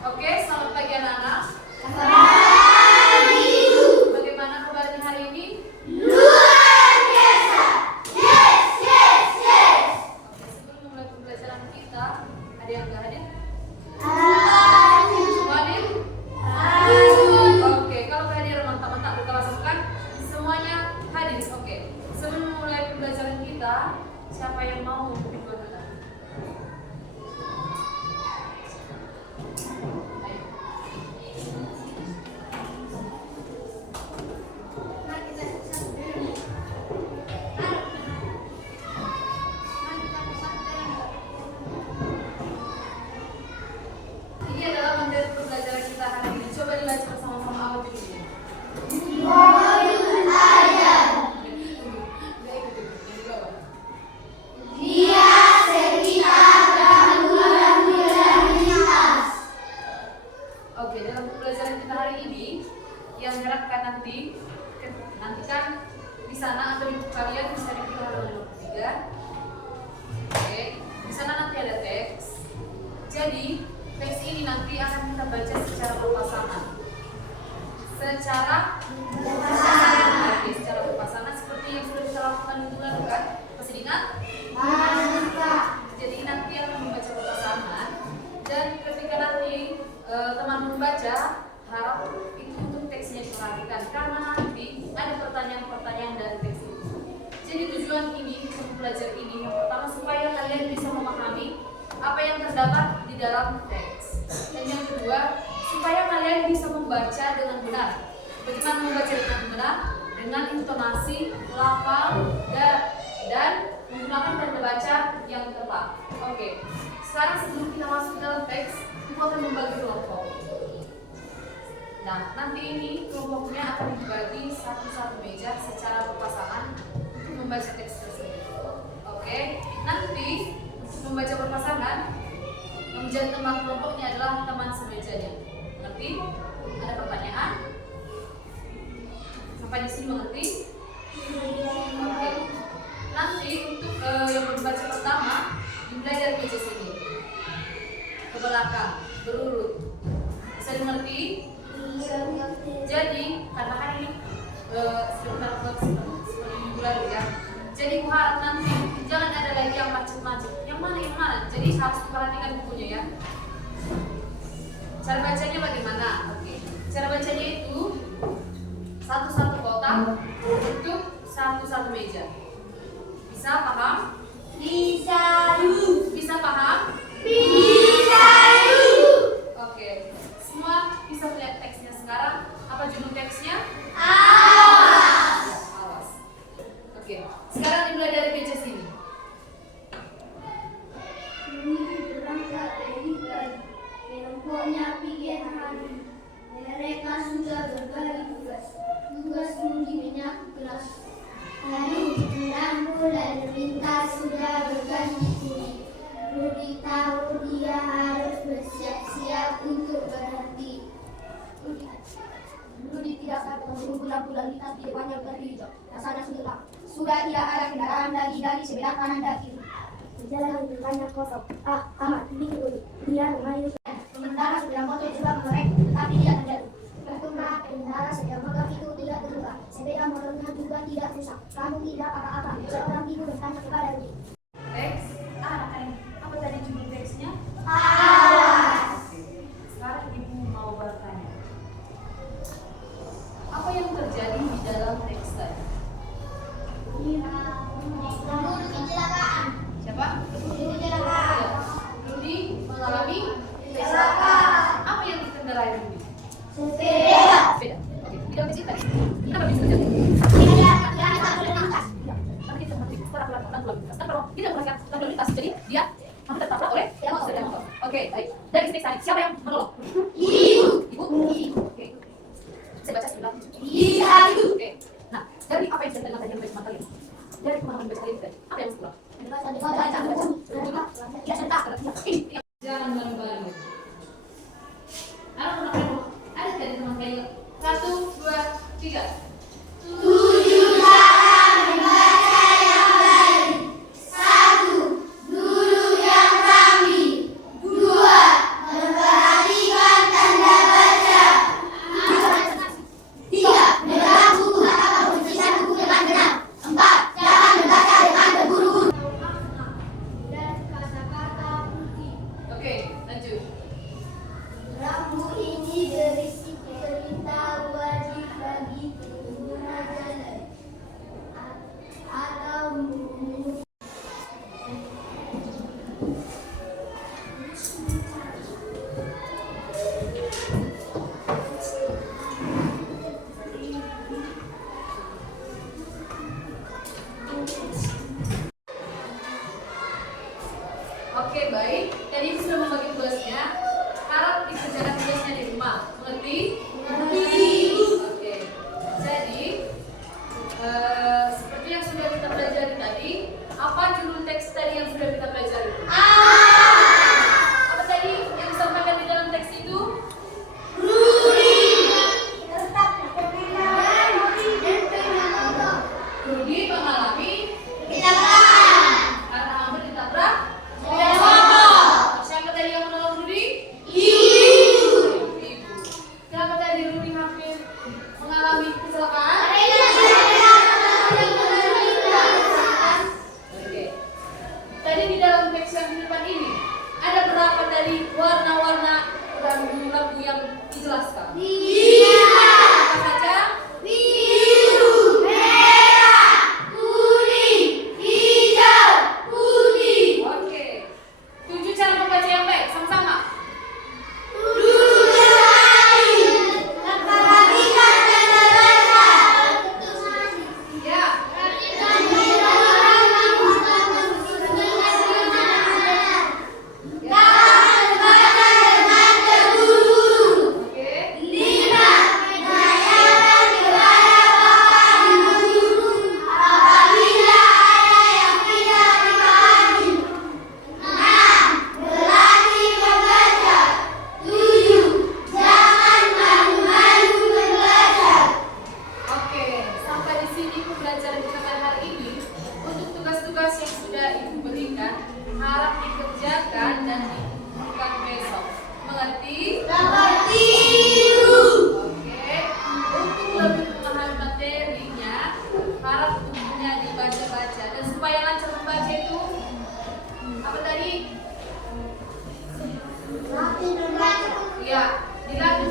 Oke, selamat pagi anak-anak. Bagaimana kabarnya hari ini? Luar biasa. Yes. Oke, sebelum memulai pembelajaran kita, ada yang nggak hadir? Semua hadir? Oke, kalau hadir mantap-mantap, buka masukkan. Semuanya hadir. Oke, sebelum memulai pembelajaran kita, siapa yang mau memimpin dua kata? Ini adalah materi pembelajaran kita hari ini. Coba dibaca bersama-sama apa judulnya? Dia sekitar gangguan lalu lintas. Oke, dalam pembelajaran kita hari ini yang diharapkan nanti kan di sana atau di buku kalian bisa dibuka halaman 23. Oke, di sana nanti ada teks. Jadi teks ini nanti akan kita baca secara berpasangan. Oke, secara berpasangan seperti yang sudah kita lakukan minggu lalu kan? Masih ingat? Jadi nanti akan membaca berpasangan dan ketika nanti teman membaca, harap itu untuk teksnya diperhatikan karena nanti ada pertanyaan-pertanyaan dari teks itu. Jadi tujuan ini untuk belajar ini yang pertama supaya kalian bisa memahami apa yang terdapat di dalam teks. Dan yang kedua, supaya kalian bisa membaca dengan benar. Bagaimana membaca dengan benar? Dengan intonasi, lafal, dan menggunakan tanda baca yang tepat. Oke, sekarang sebelum kita masuk ke dalam teks, ibu akan membagi kelompok. Nah, nanti ini kelompoknya akan dibagi satu-satu meja secara berpasangan untuk membaca teks tersebut. Oke, nanti membaca berpasangan yang menjadi teman kelompoknya adalah teman semejanya. Mengerti? Ada pertanyaan? Sampai di sini mengerti? Oke. Nanti untuk yang membaca pertama dimulai dari meja sini ke belakang berurut. Bisa dimengerti? Jadi karena kan ini sebentar seperti minggu lalu ya. Jadi ku harap nanti jangan ada lagi yang macet-macet. Yang mana? Jadi harus diperhatikan bukunya ya. Cara bacanya bagaimana? Oke. Cara bacanya itu satu-satu kotak untuk satu-satu meja. Bisa paham? Bisa paham? Oke. Semua bisa melihat teksnya sekarang. Apa judul teksnya? Awas. Oke. Sekarang dimulai dari meja sini. Berangkat dari kelompoknya pikir hari. Mereka sudah berbagi tugas menguji menyapu kelas. Hari lampu lalu lintas sudah berganti kuning. Rudi tahu dia harus bersiap-siap untuk berhenti. Rudi tidak sabar menunggu lampu lalu lintas di depannya berhenti hijau. Rasanya sudah tidak ada kendaraan lagi dari sebelah kanan dan kiri. Jalan di depannya kosong. Amat bingung. Dia mengayuhkan. Sementara sepeda motor juga mengerek, tetapi dia terjatuh. Untunglah pengendara sepeda motor itu tidak terluka. Sepeda motornya juga tidak rusak. Kamu tidak apa-apa. Seorang ibu bertanya kepada Rudi. Teks. Apa tadi judul teksnya? Awas. Sekarang ibu mau bertanya. Apa yang terjadi di dalam teks tadi? Rudi kecelakaan. Siapa? Rudi kecelakaan. Rudi mengalami Kecelakaan. Apa yang dikendarai Rudi? Sepeda. Beda. Oke, tidak begitu tadi. Kita berbisnis terjadi. Tidak merasakan lalu lintas, jadi dia hampir tertabrak oleh sepeda motor. Oke, baik. Dari teks tadi siapa yang menolong? Ibu. Oke. Saya baca sebelah. Oke. Nah, dari apa yang saya tadi yang kalian? Dari pemahaman baca kalian tadi, apa yang sebelah? Jangan baru-baru. Ada dari teman kalian? 1, 2, 3. Tunjukkan membaca yang baik. 1. Guru yang rapi. 2. Memperhatikan dijelaskan. Iya. Apa saja? Biru, merah, kuning, hijau, putih. Oke. 7 cara membaca yang baik sama-sama. Ya. Oke. Oke, sampai di sini pembelajaran kita pada hari ini. Untuk tugas-tugas yang sudah Ibu berikan, harap dikerjakan dan dikumpulkan besok. Mengerti? Oke, untuk lebih memahami materinya, harap bukunya dibaca-baca. Dan supaya lancar membaca itu, apa tadi? Ya, dilatih